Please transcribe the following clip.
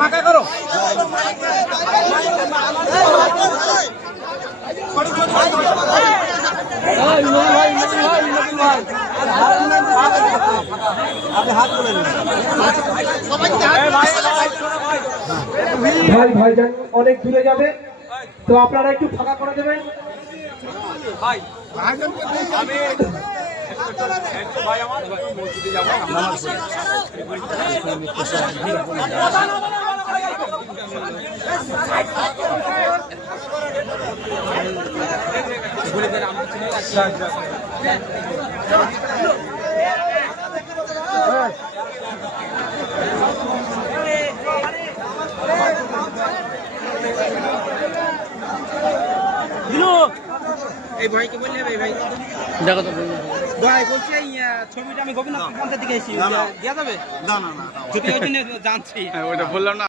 ফাঁকা করো। ভাই ভাইজান অনেক দূরে যাবে, তো আপনারা একটু ফাঁকা করে দেবেন। ভাই আমি ভাই আমার মসজিদে যাবো। এই ভাইকে বললে ভাই দেখো তো ভাই বলছি এই ছবিটা আমি গোবিন্দপুর পঞ্চায়েত থেকে এসেছি, দেওয়া যাবে? না না না, জানছি ওটা বললাম না।